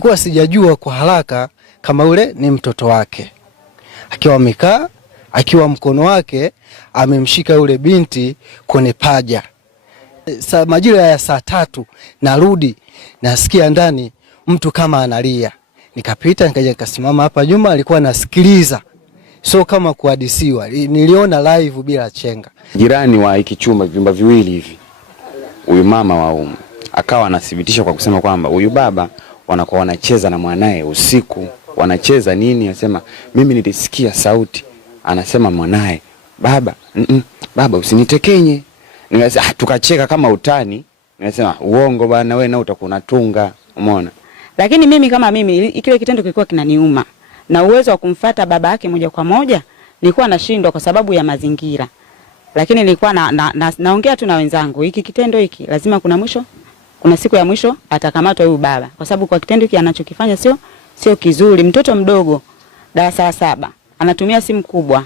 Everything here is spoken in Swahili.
Kwa sijajua kwa haraka kama ule ni mtoto wake. Akiwa amekaa, akiwa mkono wake amemshika yule binti kwenye paja. Majira ya saa 3 narudi nasikia ndani mtu kama analia. Nikapita nikaja nikasimama hapa nyuma, alikuwa anasikiliza. So kama kuhadisiwa, niliona live bila chenga. Jirani wa hiki chumba vyumba viwili hivi, huyu mama wa akawa anathibitisha kwa kusema kwamba huyu baba wanakuwa wanacheza na mwanae usiku. Wanacheza nini? Anasema mimi nilisikia sauti. Anasema mwanae, baba, baba usinitekenye. Nikasema tukacheka kama utani. Nikasema uongo bana, wewe na utakuwa unatunga, umeona. Lakini mimi kama mimi kile kitendo kilikuwa kinaniuma, na uwezo wa kumfuata baba yake moja kwa moja nilikuwa nashindwa kwa sababu ya mazingira. Lakini nilikuwa naongea tu na wenzangu, hiki kitendo hiki lazima kuna mwisho, kuna siku ya mwisho atakamatwa huyu baba, kwa sababu kwa kitendo hiki anachokifanya sio kizuri. Mtoto mdogo darasa la 7 anatumia simu kubwa.